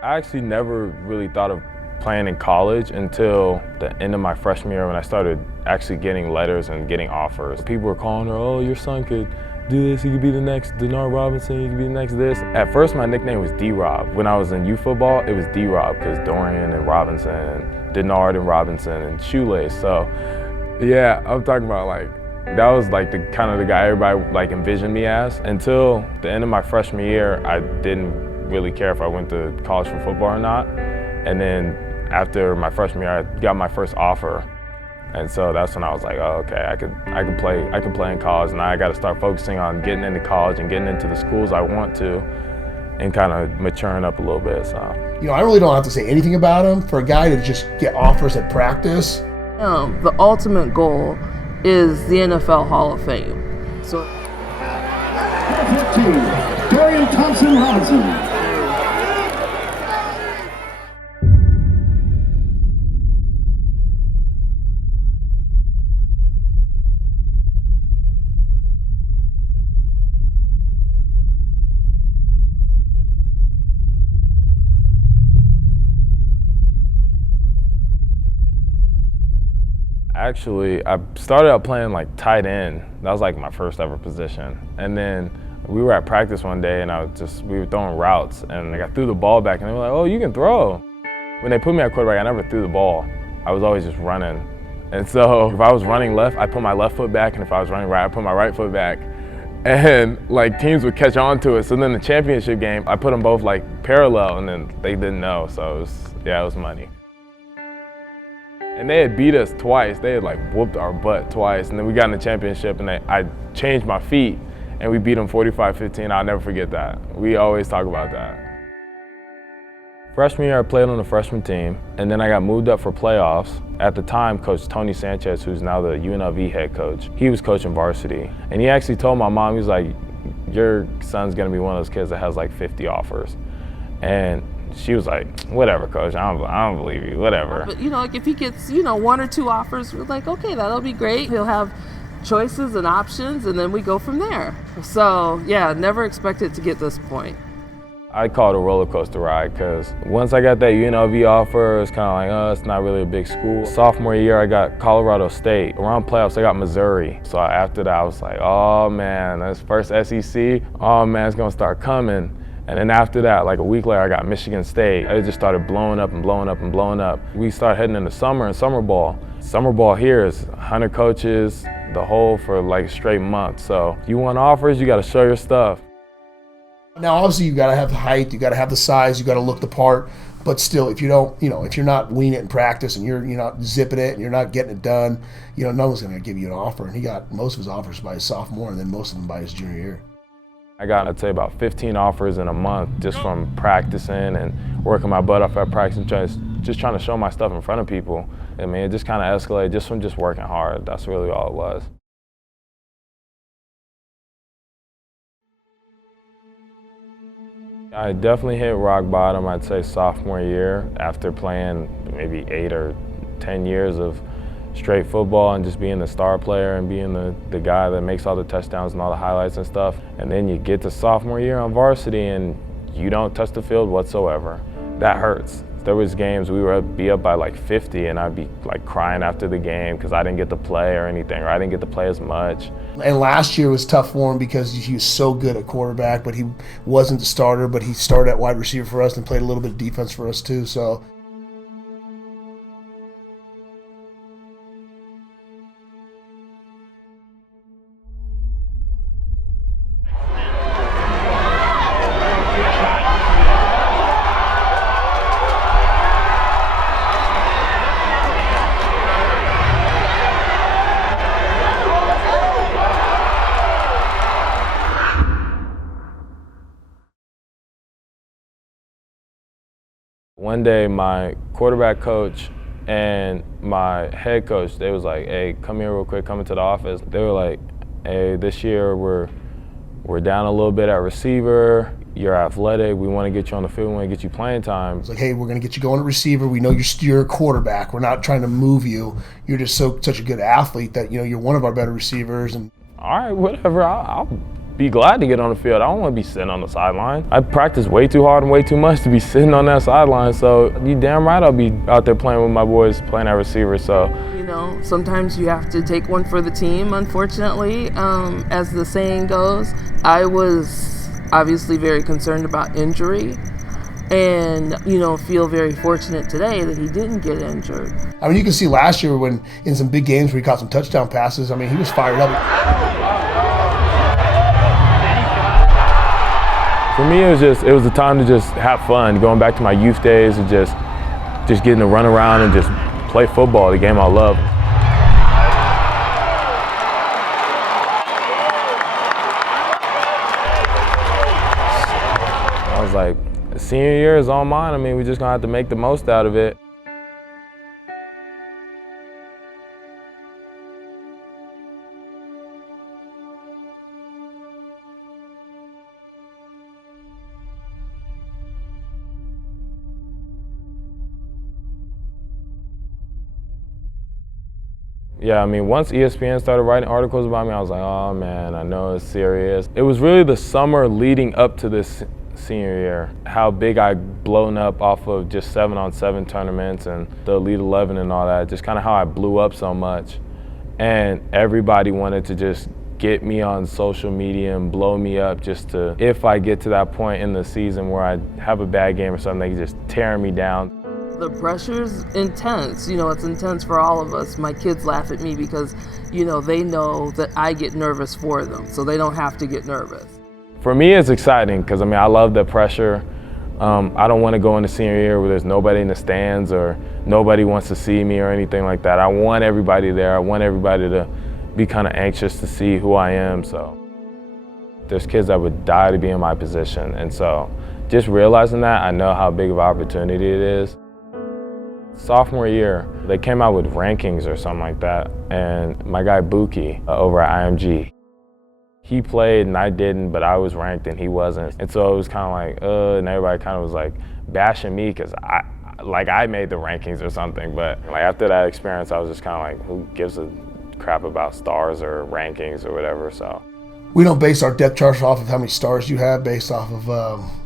I actually never really thought of playing in college until the end of my freshman year when I started actually getting letters and getting offers. People were calling her, oh, your son could do this, he could be the next Denard Robinson, he could be the next this. At first my nickname was D-Rob. When I was in youth football, it was D-Rob because Dorian and Robinson and Denard and Robinson and Shoelace. So yeah, I'm talking about like, that was like the kind of the guy everybody like envisioned me as. Until the end of my freshman year, I didn't really care if I went to college for football or not. And then after my freshman year, I got my first offer. And so that's when I was like, oh, okay, I could play in college. And I got to start focusing on getting into college and getting into the schools I want to and kind of maturing up a little bit, so. I really don't have to say anything about him. For a guy to just get offers at practice. The ultimate goal is the NFL Hall of Fame. So, 15, Dorian Thompson-Robinson. Actually, I started out playing like tight end. That was like my first ever position. And then we were at practice one day and we were throwing routes and I threw the ball back and they were like, oh, you can throw. When they put me at quarterback, I never threw the ball. I was always just running. And so if I was running left, I put my left foot back, and if I was running right, I put my right foot back. And like teams would catch on to it. So then the championship game, I put them both like parallel and then they didn't know. So it was money. And they had beat us twice. They had like whooped our butt twice. And then we got in the championship and I changed my feet and we beat them 45-15. I'll never forget that. We always talk about that. Freshman year, I played on the freshman team and then I got moved up for playoffs. At the time, Coach Tony Sanchez, who's now the UNLV head coach, he was coaching varsity. And he actually told my mom, he was like, your son's gonna be one of those kids that has like 50 offers. And she was like, whatever, coach, I don't believe you, whatever. But like if he gets, one or two offers, we're like, okay, that'll be great. He'll have choices and options, and then we go from there. So yeah, never expected to get this point. I call it a roller coaster ride because once I got that UNLV offer, it's kind of like, oh, it's not really a big school. Sophomore year, I got Colorado State. Around playoffs, I got Missouri. So after that, I was like, oh man, that's first SEC. Oh man, it's gonna start coming. And then after that, like a week later, I got Michigan State. It just started blowing up and blowing up and blowing up. We started heading into summer and summer ball. Summer ball here is 100 coaches, the whole for like a straight month. So if you want offers, you gotta show your stuff. Now, obviously, you gotta have the height, you gotta have the size, you gotta look the part. But still, if you don't, if you're not winging it in practice and you're not zipping it and you're not getting it done, no one's gonna give you an offer. And he got most of his offers by his sophomore and then most of them by his junior year. I got, I'd say, about 15 offers in a month just from practicing and working my butt off at practice and just trying to show my stuff in front of people. I mean, it just kind of escalated just from just working hard. That's really all it was. I definitely hit rock bottom, I'd say, sophomore year after playing maybe 8 or 10 years of straight football and just being the star player and being the guy that makes all the touchdowns and all the highlights and stuff. And then you get to sophomore year on varsity and you don't touch the field whatsoever. That hurts. There was games we would be up by like 50 and I'd be like crying after the game because I didn't get to play or anything, or I didn't get to play as much. And last year was tough for him because he was so good at quarterback, but he wasn't the starter, but he started at wide receiver for us and played a little bit of defense for us too. So. One day, my quarterback coach and my head coach, they was like, hey, come here real quick, come into the office. They were like, hey, this year we're down a little bit at receiver. You're athletic. We want to get you on the field. We want to get you playing time. It's like, hey, we're going to get you going at receiver. We know you're a quarterback. We're not trying to move you. You're just such a good athlete that, you're one of our better receivers. And all right, whatever. be glad to get on the field. I don't want to be sitting on the sideline. I practice way too hard and way too much to be sitting on that sideline. So you damn right I'll be out there playing with my boys, playing at receiver. So you know, sometimes you have to take one for the team. Unfortunately, as the saying goes, I was obviously very concerned about injury. And, you know, feel very fortunate today that he didn't get injured. I mean, you can see last year when in some big games where he caught some touchdown passes, I mean, he was fired up. For me, it was a time to just have fun, going back to my youth days and just getting to run around and just play football, the game I love. I was like, senior year is all mine. I mean, we're just gonna have to make the most out of it. Yeah, I mean, once ESPN started writing articles about me, I was like, oh man, I know it's serious. It was really the summer leading up to this senior year, how big I'd blown up off of just 7-on-7 tournaments and the Elite 11 and all that, just kind of how I blew up so much. And everybody wanted to just get me on social media and blow me up just to, if I get to that point in the season where I have a bad game or something, they can just tear me down. The pressure's intense. You know, it's intense for all of us. My kids laugh at me because, you know, they know that I get nervous for them, so they don't have to get nervous. For me, it's exciting because, I mean, I love the pressure. I don't want to go into senior year where there's nobody in the stands or nobody wants to see me or anything like that. I want everybody there. I want everybody to be kind of anxious to see who I am. So there's kids that would die to be in my position. And so just realizing that, I know how big of an opportunity it is. Sophomore year, they came out with rankings or something like that, and my guy Buki over at IMG, he played and I didn't, but I was ranked and he wasn't. And so it was kind of like, and everybody kind of was like bashing me because I made the rankings or something. But like after that experience, I was just kind of like, who gives a crap about stars or rankings or whatever, so. We don't base our depth charts off of how many stars you have, based off of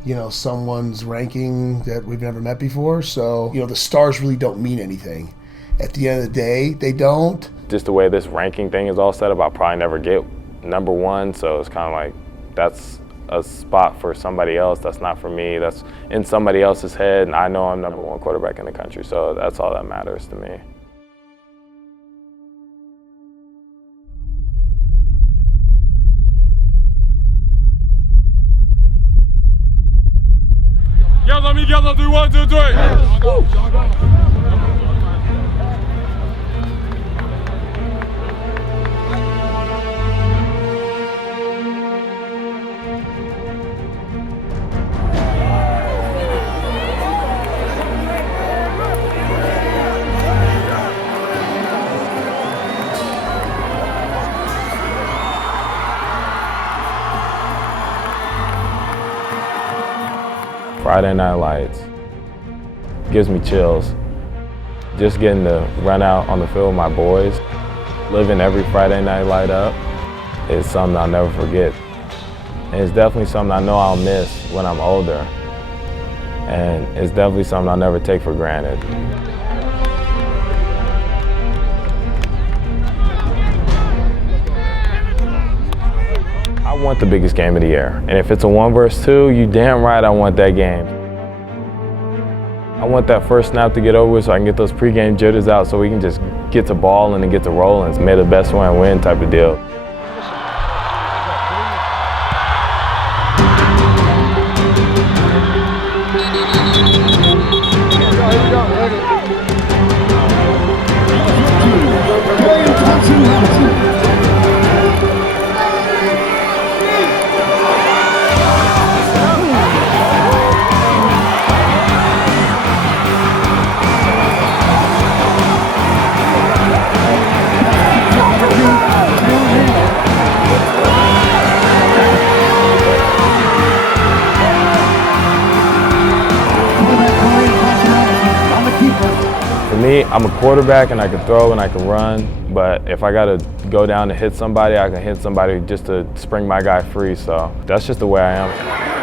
you know, someone's ranking that we've never met before. So, you know, the stars really don't mean anything. At the end of the day, they don't. Just the way this ranking thing is all set up, I'll probably never get #1. So it's kind of like, that's a spot for somebody else. That's not for me. That's in somebody else's head, and I know I'm #1 quarterback in the country. So that's all that matters to me. Yell at me, yell at me, 1, 2, 3. Friday Night Lights gives me chills. Just getting to run out on the field with my boys, living every Friday Night Light up is something I'll never forget. And it's definitely something I know I'll miss when I'm older. And it's definitely something I'll never take for granted. I want the biggest game of the year. And if it's a 1 versus 2, you damn right I want that game. I want that first snap to get over with so I can get those pregame jitters out so we can just get to balling and get to rolling. It's may the best one win type of deal. Dorian Thompson-Robinson. me, I'm a quarterback and I can throw and I can run, but if I gotta go down to hit somebody, I can hit somebody just to spring my guy free, so that's just the way I am.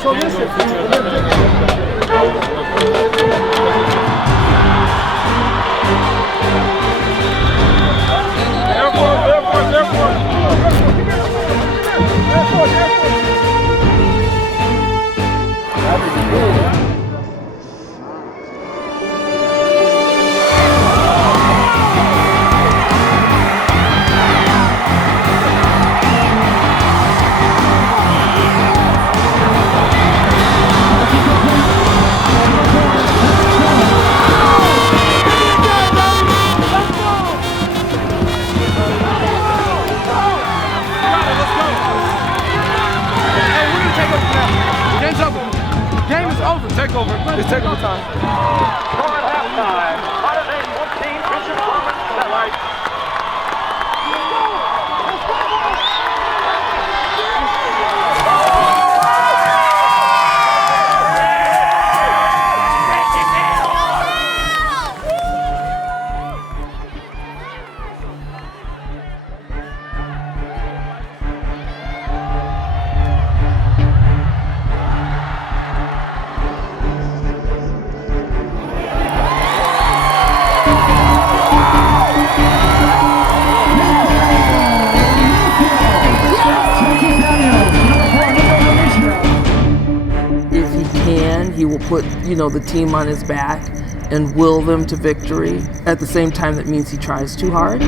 So listen. Take over. It's takeover time. Score at halftime. Mater Dei 14, Bishop Gorman 7. He will put, the team on his back and will them to victory. At the same time, that means he tries too hard.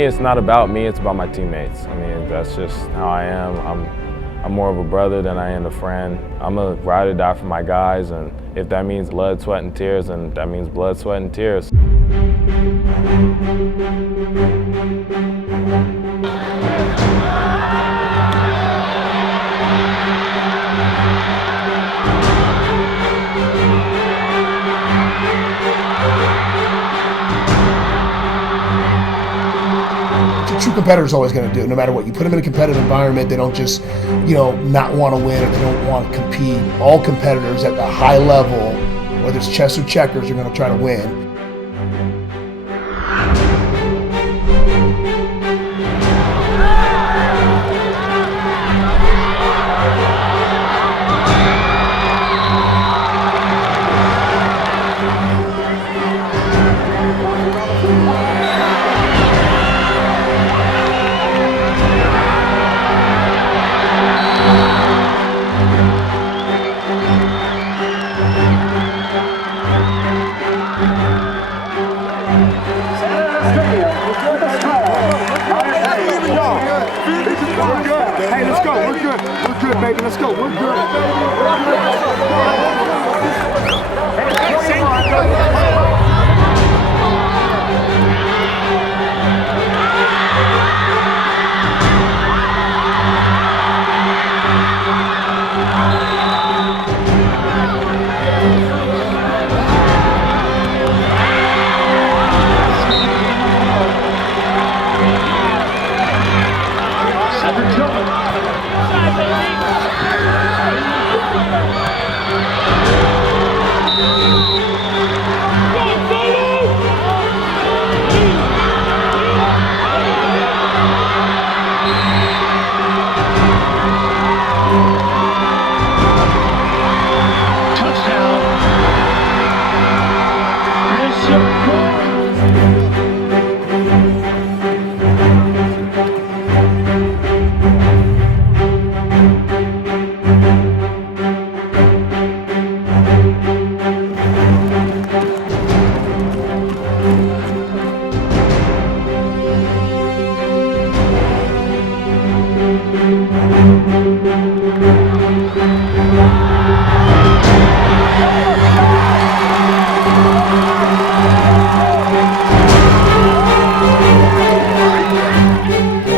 It's not about me, it's about my teammates. I mean, that's just how I am. I'm more of a brother than I am a friend. I'm a ride or die for my guys, and if that means blood, sweat, and tears, then that means blood, sweat, and tears. True competitor is always going to do, no matter what. You put them in a competitive environment, they don't just, not want to win, or they don't want to compete. All competitors at the high level, whether it's chess or checkers, are going to try to win.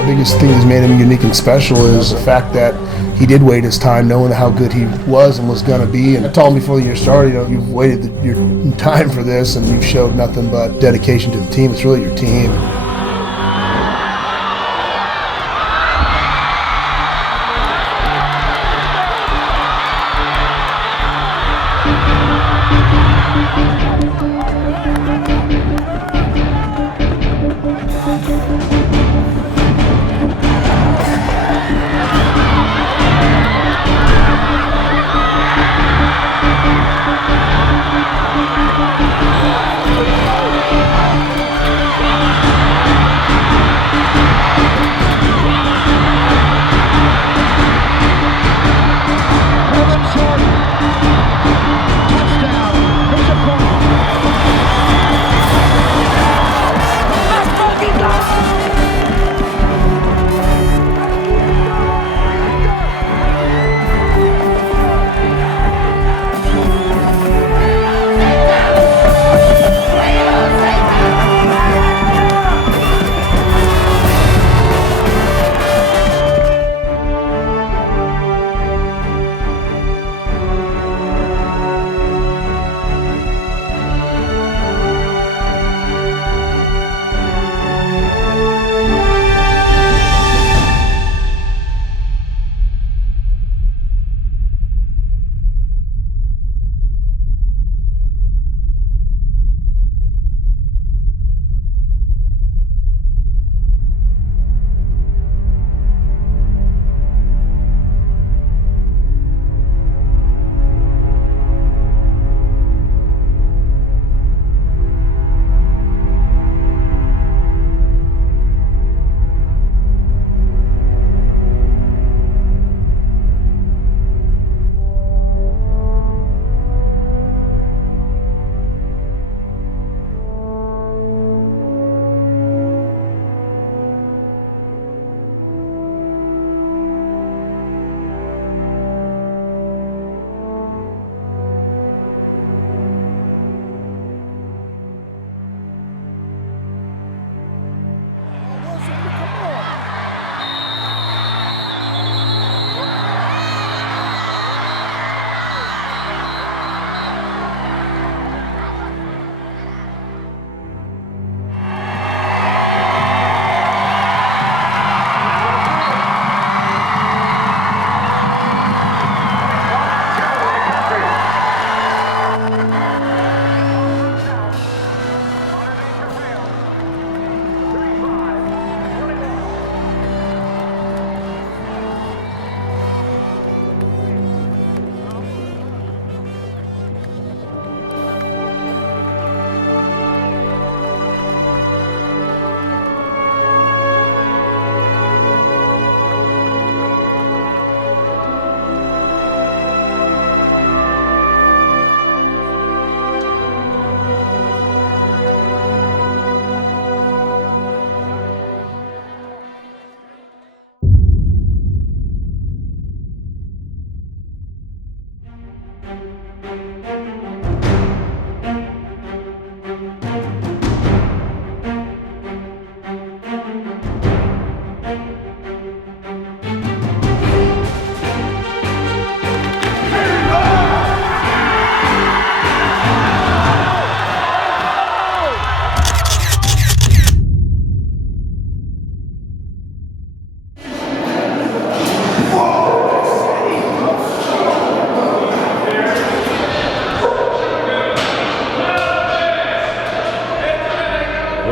Biggest thing that's made him unique and special is the fact that he did wait his time, knowing how good he was and was going to be. And I told him before the year started, you've waited your time for this, and you've showed nothing but dedication to the team. It's really your team.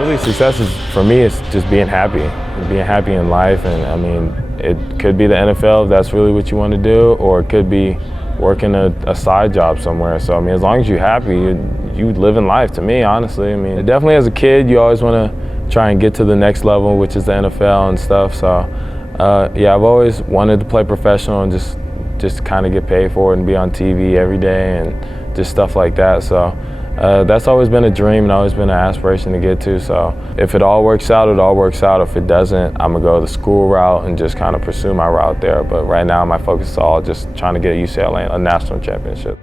Really, success is, for me, it's just being happy in life. And I mean, it could be the NFL if that's really what you want to do, or it could be working a side job somewhere. So I mean, as long as you're happy, you live in life, to me, honestly. I mean, definitely as a kid, you always want to try and get to the next level, which is the NFL and stuff. So yeah, I've always wanted to play professional and just kind of get paid for it and be on TV every day and just stuff like that. So that's always been a dream and always been an aspiration to get to. So if it all works out, it all works out. If it doesn't, I'm gonna go the school route and just kind of pursue my route there. But right now, my focus is all just trying to get UCLA a national championship.